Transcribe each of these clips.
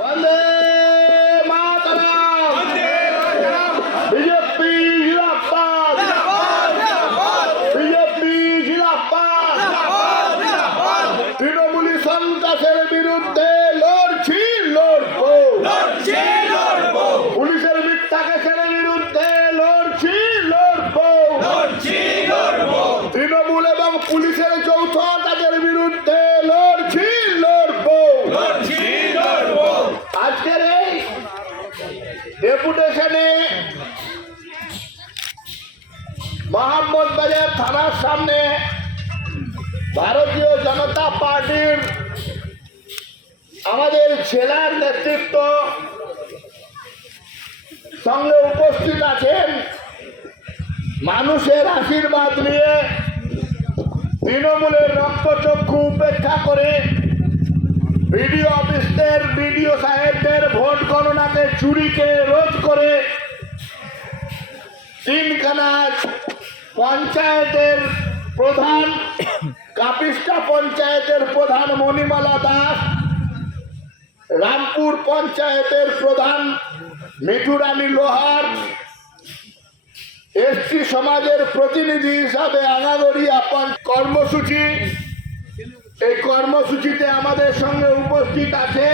বন্দে মাতরম। BJP জিন্দাবাদ, BJP জিন্দাবাদ। তৃণমূলী সন্ত্রাসের বিরুদ্ধে লড়ছি, লড়বো, পুলিশের মিথ্যা কেসের বিরুদ্ধে লড়ছি, লড়বো। তৃণমূল এবং পুলিশের যৌথ কাজের বিরুদ্ধে লড়ছি, লড়বো। আজকের এই ডেপুটেশনে মোহাম্মদবাজার থানার সামনে ভারতীয় জনতা পার্টির আমাদের জেলার নেতৃত্ব সঙ্গে উপস্থিত আছেন। মানুষের আশীর্বাদ নিয়ে তৃণমূলের রক্তচক্ষু উপেক্ষা করে বিডিও অফিসের বিডিও সাহেবদের ভোট গণনাকে চুরিকে রোধ করে তিনখানা পঞ্চায়েতের প্রধান, কাপিস্টা পঞ্চায়েতের প্রধান মণিমালা দাস, রামপুর পঞ্চায়েতের প্রধান মিঠুরানী লোহার, এসটি সমাজের প্রতিনিধি হিসাবে আনাগড়িয়া কর্মসূচি। এই কর্মসূচিতে আমাদের সঙ্গে উপস্থিত আছে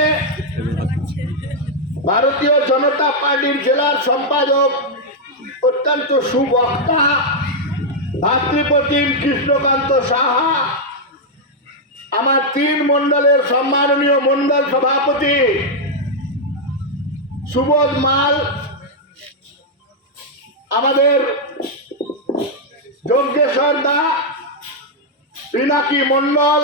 ভারতীয় জনতা পার্টির জেলার সম্পাদক, অত্যন্ত সুবক্তা ভাতৃপ্রতিম কৃষ্ণকান্ত সাহা, আমার 3 মন্ডলের সম্মাননীয় মন্ডল সভাপতি সুবোধ মাল, আমাদের যজ্ঞেশ্বর দা, পিনাকি মন্ডল,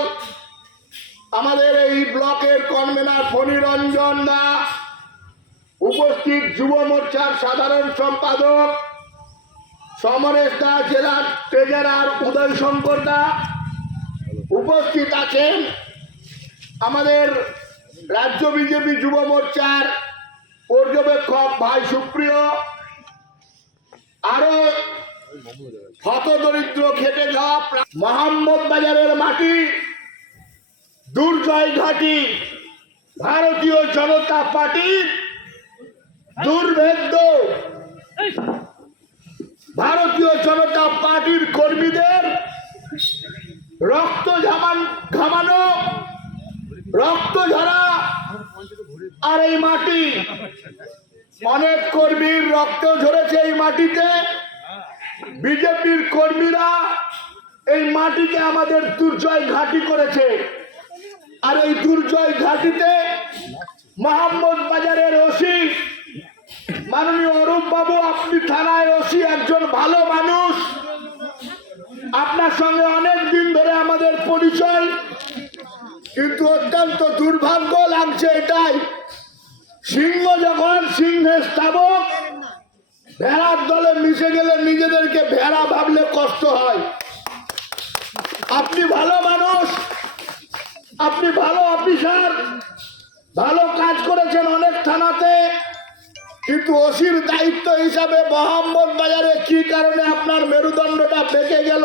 আমাদের এই ব্লকের কনভেনার ফণিরঞ্জন দা, উপস্থিত যুব মোর্চার সাধারণ সম্পাদক সমরেশ দা, জেলার ট্রেজারার উদয় শঙ্কর দা, উপস্থিত আছেন আমাদের রাজ্য বিজেপি যুব মোর্চার পর্যবেক্ষক ভাই সুপ্রিয়, আরো হতদরিদ্র খেটে যাওয়া মোহাম্মদবাজারের মাটি, দুর্জয় ঘাটি, ভারতীয় জনতা পার্টির দুর্ভেদ্য ভারতীয় জনতা পার্টির কর্মীদের রক্ত ঘামানো, রক্ত ঝরা। আর এই মাটি, অনেক কর্মীর রক্ত ঝরেছে এই মাটিতে। বিজেপির কর্মীরা এই মাটিকে আমাদের দুর্জয় ঘাঁটি করেছে। আর এই দুর্জয় ঘাঁটিতে মোহাম্মদবাজারের ওসি মাননীয় অরূপ বাবু, আপনি থানায় ওসি, একজন ভালো মানুষ, আপনার সঙ্গে অনেক দিন ধরে আমাদের পরিচয়। কিন্তু অত্যন্ত দুর্ভাগ্য লাগছে এটাই, সিংহ যখন সিংহের স্থাবক, ভেড়ার দলে মিশে গেলে নিজেদেরকে ভেড়া ভাবলে কষ্ট হয়। আপনি ভালো মানুষ, আপনি ভালো অফিসার, ভালো কাজ করেছেন অনেক থানাতে, কিন্তু ওসির দায়িত্ব হিসাবে মোহাম্মদবাজারে কি কারণে আপনার মেরুদণ্ডটা বেঁকে গেল,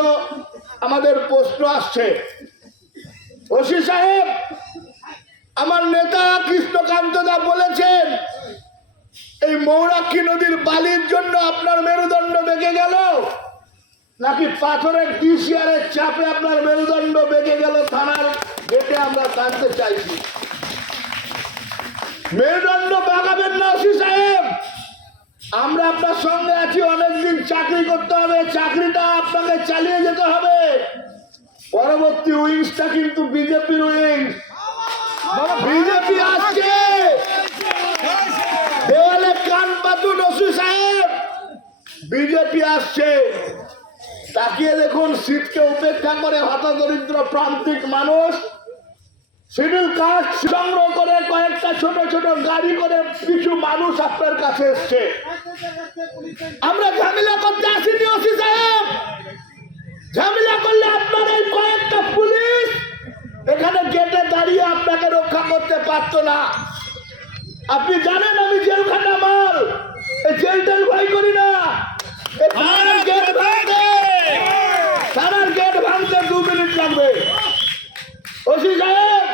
আমাদের প্রশ্ন আসছে। ওসি সাহেব, আমার নেতা কৃষ্ণকান্ত দা বলেছেন এই মৌরাক্ষী নদীর বালির জন্য আপনার মেরুদণ্ড বেঁকে গেল, নাকি পাথরের ডিসিআরের চাপে আপনার মেরুদণ্ড বেঁকে গেল? থানার গেটে আমরা জানতে চাইছি। মেরুদণ্ড বাগাবেন না ওসি সাহেব, আমরা আপনার সঙ্গে আছি, অনেকদিন চাকরি করতে হবে, চাকরিটা আপনাকে চালিয়ে যেতে হবে। পরবর্তী উইংসটা কিন্তু বিজেপির উইংস। বিজেপি আসছে, দেওয়ালে কান পাতুন ওসি সাহেব, বিজেপি আসছে। তাকিয়ে দেখুন, শীতকে উপেক্ষা করে হতদরিদ্র প্রান্তিক মানুষ শিডিউল কাস্ট সংগ্রহ করে কয়েকটা ছোট ছোট গাড়ি করে কিছু মানুষ আপনার কাছে এসছে। আমরা ঝামেলা করতে আসিনি ওসি সাহেব, ঝামেলা করলে আপনার এই কয়েকটা পুলিশ এখানে গেটে দাঁড়িয়ে আপনাকে রক্ষা করতে পারত না। আপনি জানেন আমি জেলখানা মাল, এই জেলটাই ভয় করি না। থানার গেট ভাঙতে 2 মিনিট লাগবে। ওসি সাহেব,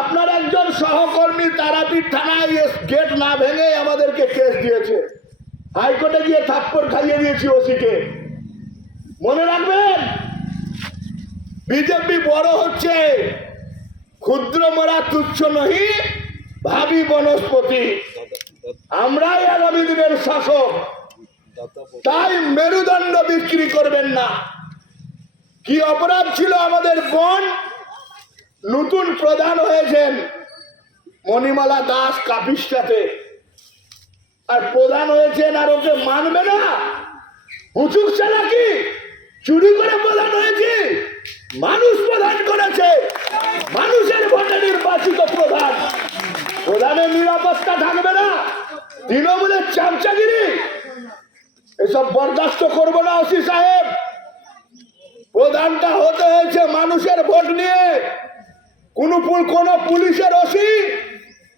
আপনার একজন সহকর্মী তারাপীঠ থানায় গেট না ভেঙে আমাদেরকে কেস দিয়েছে, হাইকোর্টে গিয়ে থাপ্পড় খাইয়ে দিয়েছি ওসিকে। মনে রাখবেন, বিজেপি বড় হচ্ছে, ক্ষুদ্র মরা তুচ্ছ নহি ভাবি বনস্পতি। আমরাই আগামী দিনের শাসক, তাই মেরুদণ্ড বিক্রি করবেন না। কি অপরাধ ছিল আমাদের বোন, নতুন প্রধান হয়েছেন মণিমালা দাস কাপিস্টাতে, আর প্রধান হয়েছেন আর ওকে মানবে না? হুচুক চালাকি, চুরি করে প্রধান হয়েছে, মানুষ প্রধান করেছে, মানুষের ভোটে নির্বাচিত প্রধান। প্রধানের নিরাপত্তা থাকবে না, তৃণমূলের চামচাগিরি, এসব বরদাস্ত করব না ওসি সাহেব। প্রধানটা হতে হয়েছে মানুষের ভোট নিয়ে। কোন পুলিশের ওসি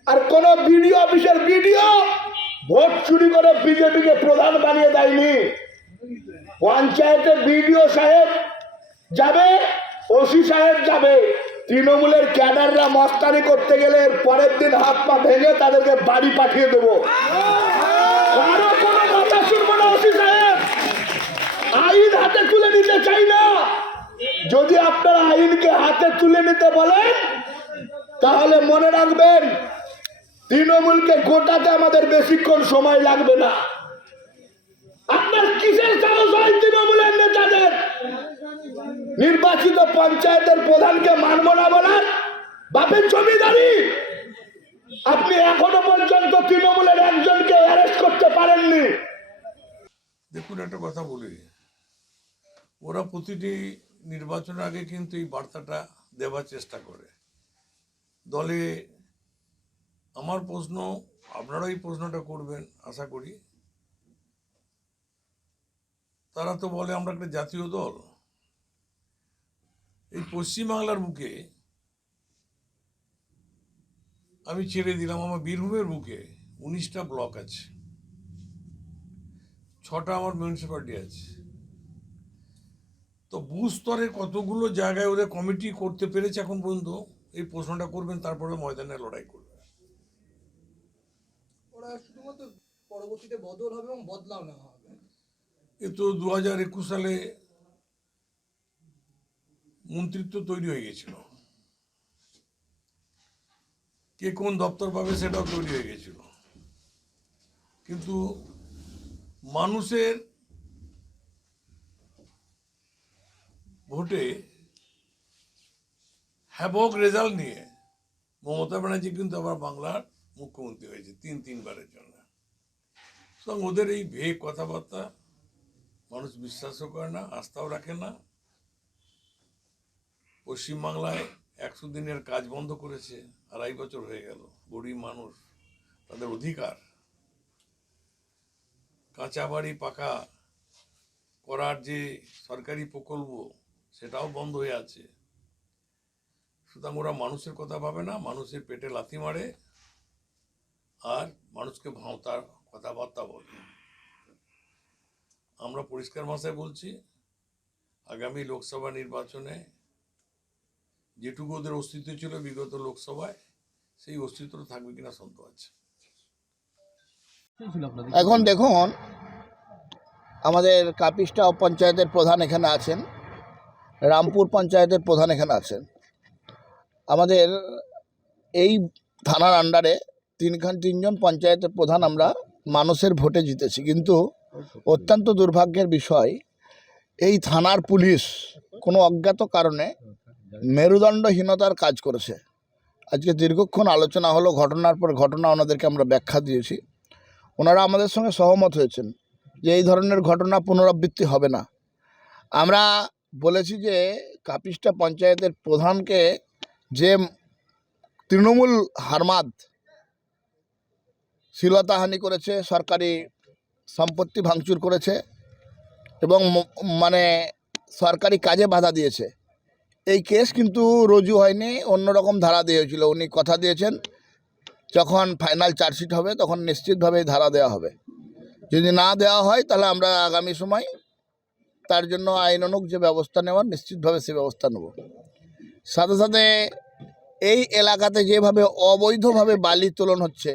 আর কোন বিডিও অফিসের বিডিও ভোট চুরি করে বিজেপিকে প্রধান বানিয়ে দেয়নি। পঞ্চায়েতে বিডিও সাহেব যাবে, ওসি সাহেব যাবে, তৃণমূলের ক্যাডাররা মস্তানি করতে গেলে পরের দিন হাত পা ভেঙে তাদেরকে বাড়ি পাঠিয়ে দেবো। কারো কোনো কথা শুনবো না ওসি সাহেব, আইন হাতে তুলে নিতে চাই না। যদি আপনারা আইনকে হাতে তুলে নিতে বলেন, তাহলে মনে রাখবেন তৃণমূলকে গোটাতে আমাদের বেশিক্ষণ সময় লাগবে না। আপনার কিসের সাহস হয় তৃণমূলের নেতাদের নির্বাচিত পঞ্চায়েতের প্রধানকে মানব না বলার? বাপের জমিদারি। আপনি এখনো পর্যন্ত তৃণমূলের একজনকে অ্যারেস্ট করতে পারেননি। দেখুন, একটা কথা বলি, ওরা প্রতিটি নির্বাচনের আগে কিন্তু এই বার্তাটা দেওয়ার চেষ্টা করে দলে। আমার প্রশ্ন, আপনারা এই প্রশ্নটা করবেন আশা করি। তারা তো বলে আমরা একটা জাতীয় দল। এই পশ্চিমবাংলার বুকে আমি ছেড়ে দিলাম, আমার বীরভূমের বুকে 19টা ব্লক আছে, 6টা আমার মিউনিসিপ্যালিটি আছে। তো বুথ স্তরে কতগুলো জায়গায় ওদের কমিটি করতে পেরেছে এখন পর্যন্ত? এই প্রশ্নটা করবেন, তারপরে ময়দানে লড়াই করবে। ওরা শুধুমাত্র পরবর্তীতে বদল হবে এবং বদলাও নেওয়া হবে। এ তো 2021 সালে মন্ত্রিত্ব তৈরি হয়ে গেছিল, কে কোন দপ্তর পাবে সেটাও তৈরি হয়ে গেছিল, কিন্তু মানুষের ভোটে হ্যাবক রেজাল্ট নিয়ে মমতা ব্যানার্জি কিন্তু আবার বাংলার মুখ্যমন্ত্রী হয়েছে তিনবারের জন্য। সুতরাং ওদের এই ভেগ কথাবার্তা মানুষ বিশ্বাসও করে না, আস্থাও রাখে না। পশ্চিমবাংলায় 100 দিনের কাজ বন্ধ করেছে, 2.5 বছর হয়ে গেল। গরিব মানুষ, তাদের অধিকার, কাঁচা বাড়ি পাকা করার যে সরকারি প্রকল্প, সেটাও বন্ধ হয়ে আছে। সুতরাং ওরা মানুষের কথা ভাবে না, মানুষের পেটে লাথি মারে আর মানুষকে ভাঁওতার কথাবার্তা বলে। আমরা পরিষ্কার ভাষায় বলছি, আগামী লোকসভা নির্বাচনে যেটুকু ওদের অস্তিত্ব ছিল বিগত লোকসভায়, সেই অস্তিত্ব থাকবে কিনা সন্দেহ আছে। এখন দেখুন, আমাদের কাপিস্টা পঞ্চায়েতের প্রধান এখানে আছেন, রামপুর পঞ্চায়েতের প্রধান এখানে আছেন। আমাদের এই থানার আন্ডারে তিনজন পঞ্চায়েতের প্রধান আমরা মানুষের ভোটে জিতেছি, কিন্তু অত্যন্ত দুর্ভাগ্যের বিষয়, এই থানার পুলিশ কোনো অজ্ঞাত কারণে মেরুদণ্ডহীনতার কাজ করেছে। আজকে দীর্ঘক্ষণ আলোচনা হলো, ঘটনার পর ঘটনা ওনাদেরকে আমরা ব্যাখ্যা দিয়েছি। ওনারা আমাদের সঙ্গে সহমত হয়েছেন যে এই ধরনের ঘটনা পুনরাবৃত্তি হবে না। আমরা বলেছি যে কাপিস্টা পঞ্চায়েতের প্রধানকে যে তৃণমূল হারমাদ শ্লীলতাহানি করেছে, সরকারি সম্পত্তি ভাঙচুর করেছে এবং মানে সরকারি কাজে বাধা দিয়েছে, এই কেস কিন্তু রুজু হয়নি, অন্যরকম ধারা দিয়েছিল। উনি কথা দিয়েছেন যখন ফাইনাল চার্জশিট হবে তখন নিশ্চিতভাবে ধারা দেওয়া হবে। যদি না দেওয়া হয় তাহলে আমরা আগামী সময় তার জন্য আইনানুগ যে ব্যবস্থা নেওয়ার নিশ্চিতভাবে সে ব্যবস্থা নেব। সাথে সাথে এই এলাকাতে যেভাবে অবৈধভাবে বালি তোলন হচ্ছে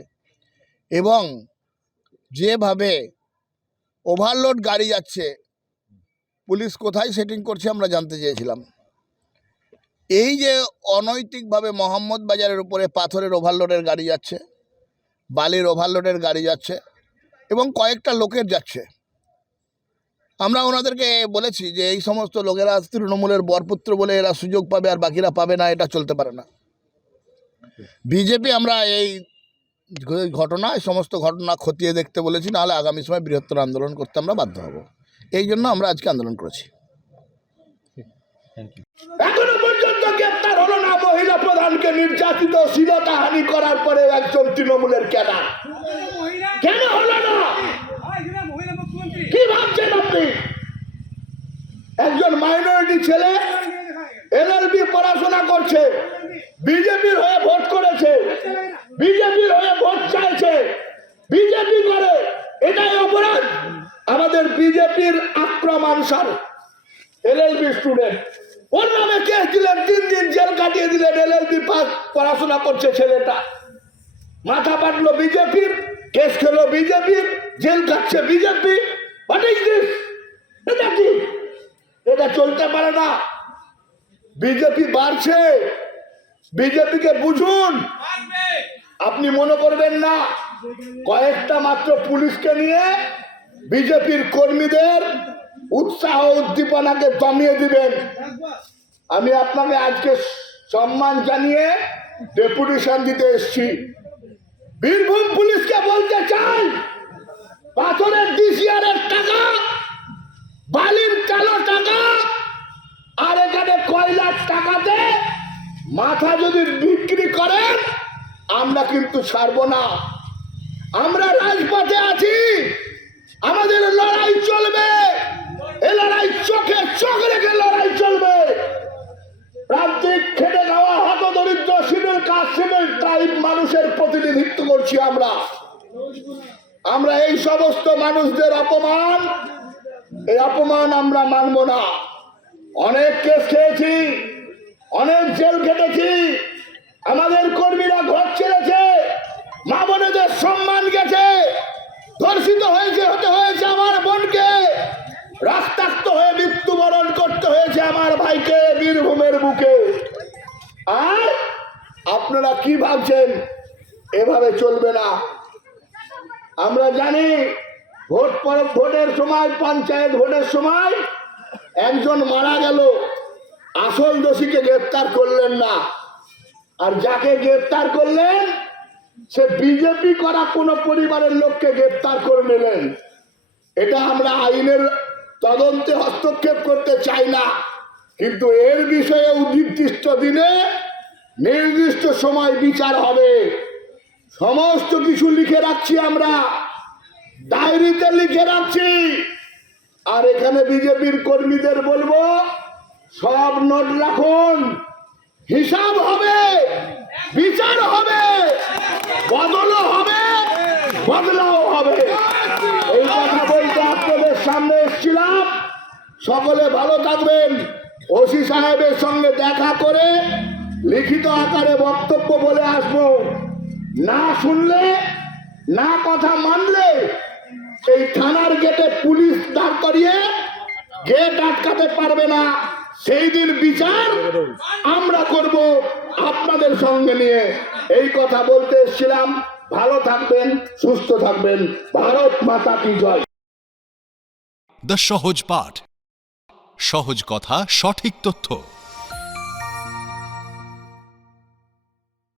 এবং যেভাবে ওভারলোড গাড়ি যাচ্ছে, পুলিশ কোথায় সেটিং করছে আমরা জানতে চেয়েছিলাম। এই যে অনৈতিকভাবে মোহাম্মদ বাজারের উপরে পাথরের ওভারলোডের গাড়ি যাচ্ছে, বালির ওভারলোডের গাড়ি যাচ্ছে এবং কয়েকটা লোকের যাচ্ছে, আমরা ওনাদেরকে বলেছি যে এই সমস্ত লোকেরা তৃণমূলের বরপুত্র বলে এরা সুযোগ পাবে আর বাকিরা পাবে না, এটা চলতে পারে না। বিজেপি আমরা এই ঘটনা, এই সমস্ত ঘটনা খতিয়ে দেখতে বলেছি, নাহলে আগামী সময় বৃহত্তর আন্দোলন করতে আমরা বাধ্য হব। এই জন্য আমরা আজকে আন্দোলন করেছি। এখনো পর্যন্ত গ্রেপ্তার হলো না মহিলা প্রধানকে নির্যাতিত শ্লীলতাহানি করার পরে একজন তৃণমূলের ক্যাডার। কেন হলো না? কি ভাবছেন আপনি? একজন মাইনরিটি ছেলে এলএলবি পড়াশোনা করছে, বিজেপির হয়ে ভোট করেছে, বিজেপির হয়ে ভোট চাইছে, বিজেপি করে, এটাই অপরাধ? আমাদের বিজেপির আক্রমণ সার এলএলবি স্টুডেন্ট, ওর নামে কেস দিলেন, 3 দিন জেল কাটিয়ে দিলেন। এলএলবি পড়াশোনা করছে ছেলেটা, মাথা পাটলো বিজেপির, কেস খেলো বিজেপির, জেল কাটছে বিজেপি। What is this? এটা কি? এটা চলতে পারে না। বিজেপি বাড়ছে, বিজেপিকে বুঝুন। আপনি মনে করবেন না কয়েকটা মাত্র পুলিশকে নিয়ে বিজেপির কর্মীদের উৎসাহ উদ্দীপনাকে দমিয়ে দিবেন। আমি আপনাকে আজকে সম্মান জানিয়ে ডেপুটেশন দিতে এসেছি। বীরভূম পুলিশকে বলতে চাই, পাথরের ডিসিআরের টাকা, বালির 13 টাকা আর এখানে কয়লার টাকাতে মাথা যদি বিক্রি করেন, আমরা কিন্তু ছাড়বো না। আমরা রাজপথে আছি, আমাদের লড়াই চলবে। এই লড়াই চোখে চোখ রেখে লড়াই চলবে। প্রান্তিক খেটে খাওয়া হতদরিদ্র সিভিল কাস্ট সিভিল ট্রাইব মানুষের প্রতিনিধিত্ব করছি আমরা। আমরা এই সমস্ত মানুষদের অপমান, এই অপমান আমরা মানব না। অনেক কেস খেয়েছি, অনেক জেল কেটেছি, আমাদের কর্মীরা ঘর ছেড়েছে, মা বোনেদের সম্মান গেছে, ধর্ষিত হয়েছে, হতে হয়েছে আমার বোনকে, রক্তাক্ত হয়ে মৃত্যুবরণ করতে হয়েছে আমার ভাইকে বীরভূমের বুকে। আর আপনারা কি ভাবছেন? এভাবে চলবে না। আমরা জানি ভোটের সময়, পঞ্চায়েত ভোটের সময় একজন মারা গেল, আসল দোষীকে গ্রেফতার করলেন না, আর যাকে গ্রেফতার করলেন সে বিজেপি করা কোনো পরিবারের লোককে গ্রেফতার করে নিলেন। এটা আমরা আইনের তদন্তে হস্তক্ষেপ করতে চাই না, কিন্তু এর বিষয়ে নির্দিষ্ট দিনে নির্দিষ্ট সময় বিচার হবে। সমস্ত কিছু লিখে রাখছি, আমরা ডায়েরিতে লিখে রাখছি। আর এখানে বিজেপির কর্মীদের বলবো, সব নোট রাখুন, হিসাব হবে, বিচার হবে, বদলও হবে, বদলাও হবে। এই কথা বলতে আপনাদের সামনে এসেছিলাম। সকলে ভালো থাকবেন। ওসি সাহেবের সঙ্গে দেখা করে লিখিত আকারে বক্তব্য বলে আসবো। না শুনলে, না কথা মানলে এই থানার গেটে পুলিশ দাঁড় করিয়ে গেট আটকাতে পারবে না। সেই দিন বিচার আমরা করব আপনাদের সঙ্গে নিয়ে। এই কথা বলতে এসেছিলাম। ভালো থাকবেন, সুস্থ থাকবেন। ভারত মাতা কি জয়। দ্য সহজ পাঠ, সহজ কথা, সঠিক তথ্য।